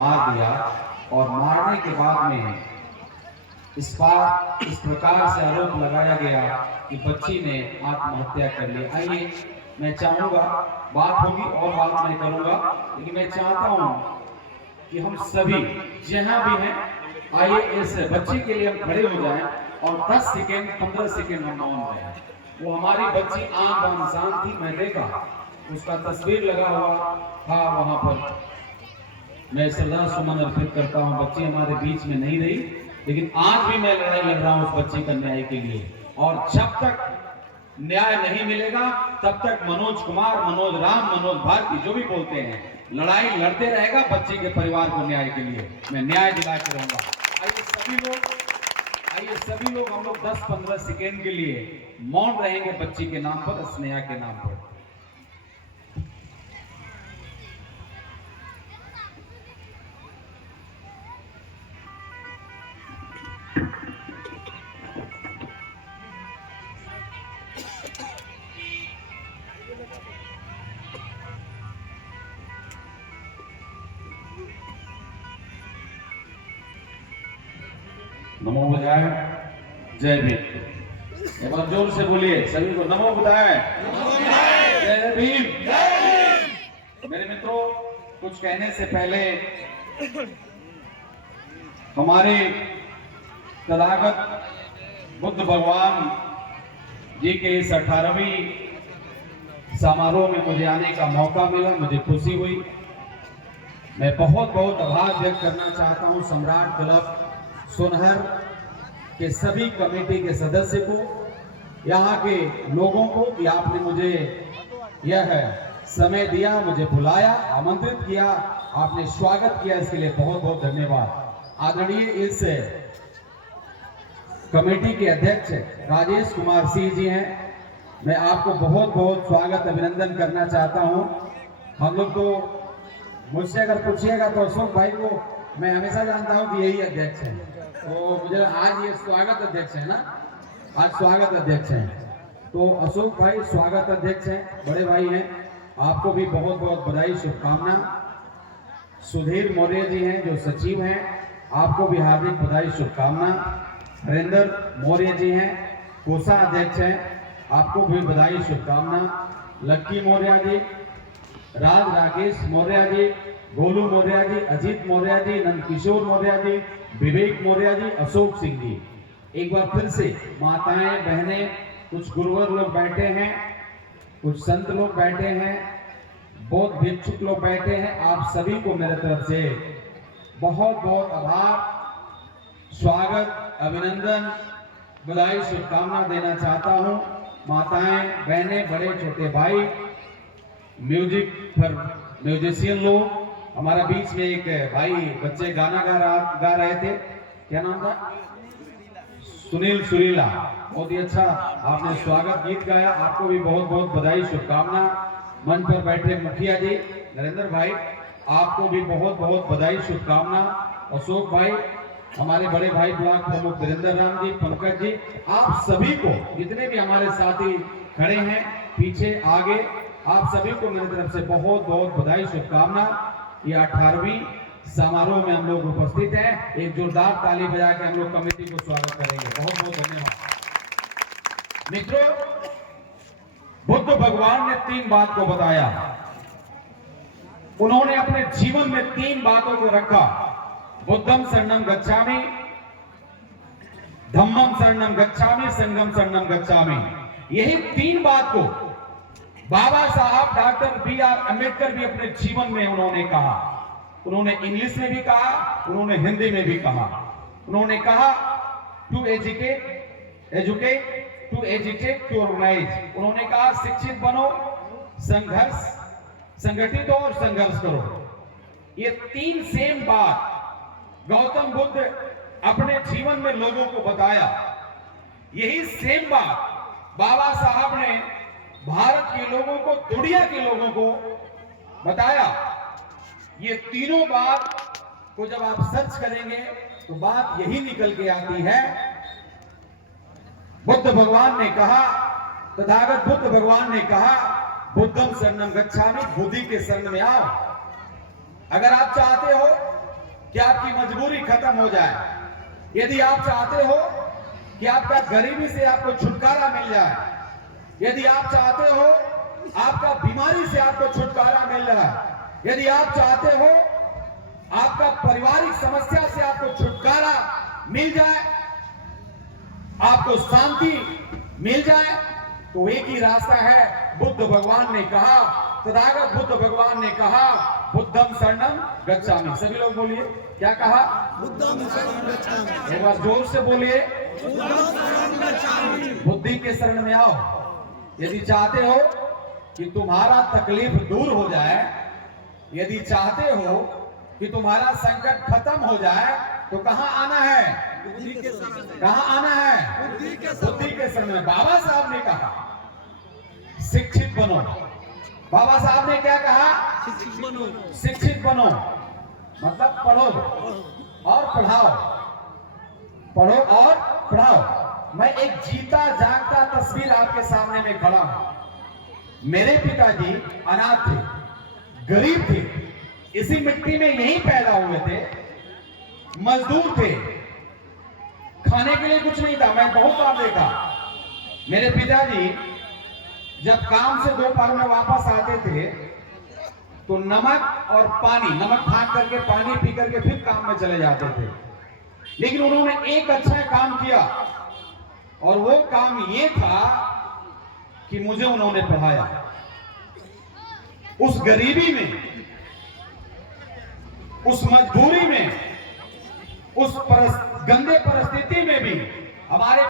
मार दिया और मारने के बाद में इस प्रकार से आरोप लगाया गया कि बच्ची ने आत्महत्या कर ली। आइए, मैं चाहूंगा, बात होगी और बात मैं करूंगा, लेकिन मैं चाहता हूं कि हम सभी जहां भी हैं, आइए इस बच्ची के लिए हम खड़े हो जाएं और 10 सेकेंड 15 सेकेंड हम मौन रहें। वो हमारी बच्ची आंख बंद शांत थी, मैं देखा उसका तस्वीर लगा हुआ था वहां पर। मैं श्रद्धा सुमन अर्पित करता हूं। बच्ची हमारे बीच में नहीं रही, लेकिन आज भी मैं लड़ाई लड़ रहा हूं उस बच्ची का न्याय के लिए। और जब तक न्याय नहीं मिलेगा तब तक मनोज कुमार, मनोज राम, मनोज भारती जो भी बोलते हैं, लड़ाई लड़ते रहेगा बच्ची के परिवार को न्याय के लिए। मैं न्याय दिला के रहूंगा। आइए सभी लोग हम लोग 10-15 सेकेंड के लिए मौन रहेंगे बच्ची के नाम पर, स्नेहा के नाम पर। नमो बुधाय, जय भीम। एक बार जोर से बोलिए सभी को, नमो बुधाय, जय भीम। मेरे मित्रों, कुछ कहने से पहले हमारे तथागत बुद्ध भगवान जी के इस 18वीं समारोह में मुझे आने का मौका मिला, मुझे खुशी हुई। मैं बहुत बहुत आभार व्यक्त करना चाहता हूं सम्राट क्लब सोनहर के सभी कमेटी के सदस्य को, यहाँ के लोगों को कि आपने मुझे यह समय दिया, मुझे बुलाया, आमंत्रित किया, आपने स्वागत किया, इसके लिए बहुत बहुत धन्यवाद। आदरणीय इस कमेटी के अध्यक्ष राजेश कुमार सिंह जी हैं, मैं आपको बहुत बहुत स्वागत अभिनंदन करना चाहता हूं। हम लोग तो मुझसे अगर पूछिएगा तो अशोक भाई को मैं हमेशा जानता हूं कि यही अध्यक्ष है, तो मुझे आज ये स्वागत अध्यक्ष है ना, आज स्वागत अध्यक्ष हैं, तो अशोक भाई स्वागत अध्यक्ष हैं, बड़े भाई हैं, आपको भी बहुत बहुत बधाई, शुभकामना। सुधीर मौर्य जी हैं जो सचिव हैं, आपको भी हार्दिक बधाई, शुभकामना। हरेंद्र मौर्य जी हैं कोषाध्यक्ष हैं, आपको भी बधाई, शुभकामना। लक्की मौर्य जी, राज राकेश मौर्य जी, गोलू मौर्य जी, अजीत मौर्य जी, नंदकिशोर मौर्य जी, विवेक मौर्य जी, अशोक सिंह जी। एक बार फिर से माताएं, बहनें, कुछ गुरुवर लोग बैठे हैं, कुछ संत लोग बैठे हैं, बौद्ध भिक्षुक लोग बैठे हैं, आप सभी को मेरे तरफ से बहुत बहुत आभार, स्वागत, अभिनंदन, बधाई, शुभकामना देना चाहता हूं। माताएं, बहनें, बड़े छोटे भाई, म्यूजिक पर म्यूजिशियन लोग, हमारा बीच में एक भाई बच्चे गाना गा रहे थे, क्या नाम था? सुनील सुरीला, बहुत ही अच्छा आपने स्वागत गीत गाया, आपको भी बहुत बहुत बधाई, शुभकामना। मंच पर बैठे मुखिया जी नरेंद्र भाई, आपको भी बहुत बहुत बधाई, शुभकामना। अशोक भाई, हमारे बड़े भाई ब्लॉक प्रमुख वीरेंद्र राम जी, पंकज जी, आप सभी को, जितने भी हमारे साथी खड़े हैं पीछे आगे, आप सभी को मेरी तरफ से बहुत बहुत बधाई, शुभकामना। ये 18वीं समारोह में हम लोग उपस्थित हैं, एक जोरदार ताली बजा के हम लोग कमेटी को स्वागत करेंगे। बहुत बहुत धन्यवाद। मित्रों, बुद्ध भगवान ने 3 बात को बताया, उन्होंने अपने जीवन में 3 बातों को रखा, बुद्धम शरणम गच्छामि, धम्मम शरणम गच्छामि, संघम शरणम गच्छामि। यही 3 बात को बाबा साहब डॉक्टर बी.आर. अम्बेडकर भी अपने जीवन में उन्होंने कहा। उन्होंने इंग्लिश में भी कहा, उन्होंने हिंदी में भी कहा। उन्होंने कहा to educate, to educate, to organise. उन्होंने कहा शिक्षित बनो, संगठित हो और संघर्ष करो। ये 3 सेम बात गौतम बुद्ध अपने जीवन में लोगों को बताया। यही सेम बात बाबा साहब ने भारत के लोगों को, दुनिया के लोगों को बताया। ये तीनों बात को जब आप सर्च करेंगे तो बात यही निकल के आती है। बुद्ध भगवान ने कहा, तथागत बुद्ध भगवान ने कहा, बुद्धम शरणम गच्छामि, बुद्धि के शरण में आओ। अगर आप चाहते हो कि आपकी मजबूरी खत्म हो जाए, यदि आप चाहते हो कि आपका गरीबी से आपको छुटकारा मिल जाए, यदि आप चाहते हो आपका बीमारी से आपको छुटकारा मिल जाए, यदि आप चाहते हो आपका पारिवारिक समस्या से आपको छुटकारा मिल जाए, आपको शांति मिल जाए, तो एक ही रास्ता है। बुद्ध भगवान ने कहा, तथागत बुद्ध भगवान ने कहा, बुद्धम शरणम गच्छामि। सभी लोग बोलिए, क्या कहा? बुद्धम शरणं गच्छामि। एक बार जोर से बोलिए, बुद्धं शरणं गच्छामि। बुद्धि के शरण में आओ। यदि चाहते हो कि तुम्हारा तकलीफ दूर हो जाए, यदि चाहते हो कि तुम्हारा संकट खत्म हो जाए, तो कहां आना है? बुद्धि के शरण। कहां आना है? बुद्धि के बुद्धि के शरण में। बाबा साहब ने कहा शिक्षित बनो। बाबा साहब ने क्या कहा? शिक्षित बनो। शिक्षित बनो मतलब पढ़ो और पढ़ाओ, पढ़ो और पढ़ाओ। मैं एक जीता जागता तस्वीर आपके सामने में खड़ा हूं। मेरे पिताजी अनाथ थे, गरीब थे, इसी मिट्टी में यहीं पैदा हुए थे, मजदूर थे, खाने के लिए कुछ नहीं था। मैं बहुत बार देखा मेरे पिताजी जब काम से दोपहर में वापस आते थे तो नमक और पानी, नमक फाँक करके पानी पी करके फिर काम में चले जाते थे। लेकिन उन्होंने एक अच्छा काम किया, और वो काम ये था कि मुझे उन्होंने पढ़ाया। उस गरीबी में, उस मजबूरी में, उस गंदे परिस्थिति में भी हमारे